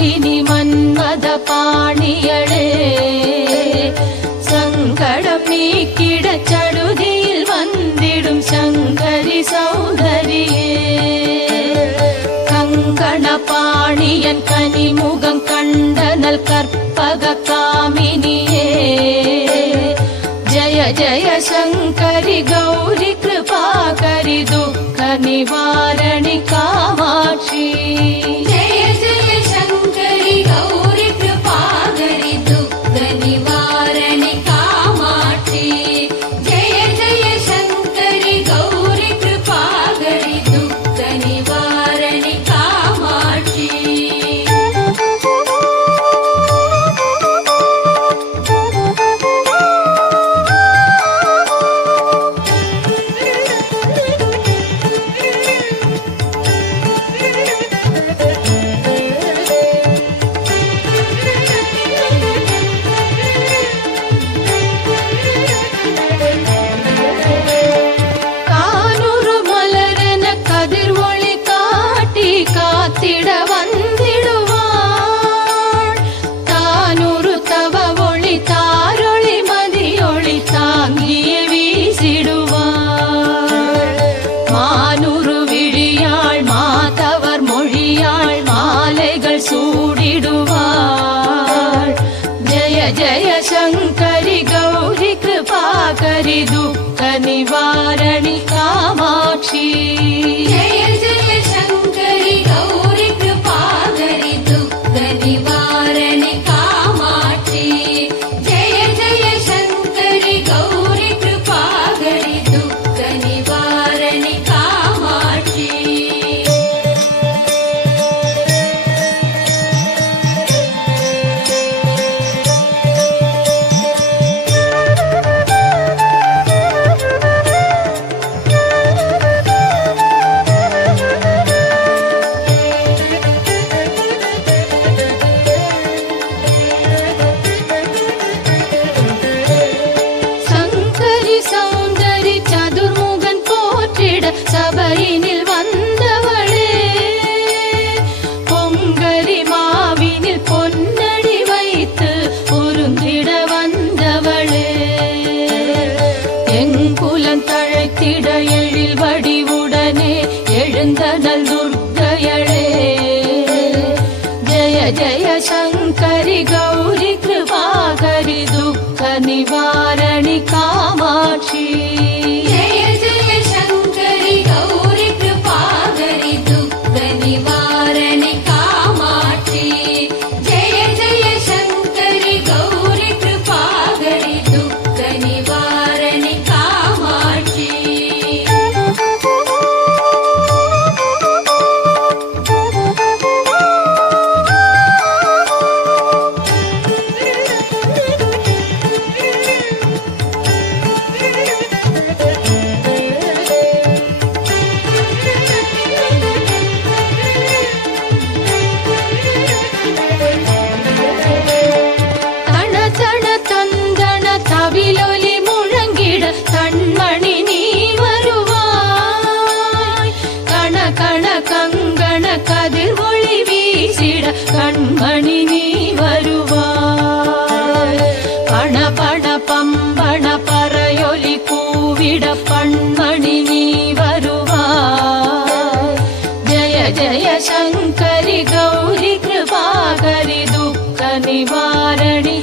மாலினி மன்மத பாணியளே சங்கடம் நீக்கிட சடுதியில் வந்திடும் சங்கரி சௌந்தரியே கங்கண பாணியன் கனிமுகம் கண்டனல் கற்பக காமினியே जय जय शंकरि गौरी कृपाकरि दुःख निवारणि कामाक्षी जय जय शंकरि गौरी कृपाकरि दुःख निवारणि कामाक्षी जय जय शंकरि गौरी कृपाकरि दुःख निवारणि कामाक्षी जय शंकरि गौरी कृपाकरि दुःख निवारणि कामाक्षी जय जय शंकरि गौरी कृपाकरि दुःख निवारणि कामाक्षी जय जय शंकरि गौरी कृपाकरि दुःख निवारणि कामाक्षी சபையினில் வந்தவளே பொங்கரி மாவினில் பொன்னடி வைத்து உருந்திட வந்தவளே எங்குலம் தழைத்திட எழில் வடிவுடனே எழுந்தனல் துர்க்கையளே ஜய ஜய சங்கரி கௌரி கிருபாகரி துக்க நிவாரணி காமாட்சி निवारणि कामाक्षी जय जय शंकरि गौरी कृपाकरि दुःख निवारणि कामाक्षी கண்மணி நீ வருவாய் கண கண கங்கண கதிர் ஒளி வீசிட கண்மணி நீ வருவாய் பண பண பம்பண பறையொலி கூவிட பண்மணி நீ வருவாய் ஜய ஜய சங்கரி கௌரி கிருபாகரி துக்க நிவாரணி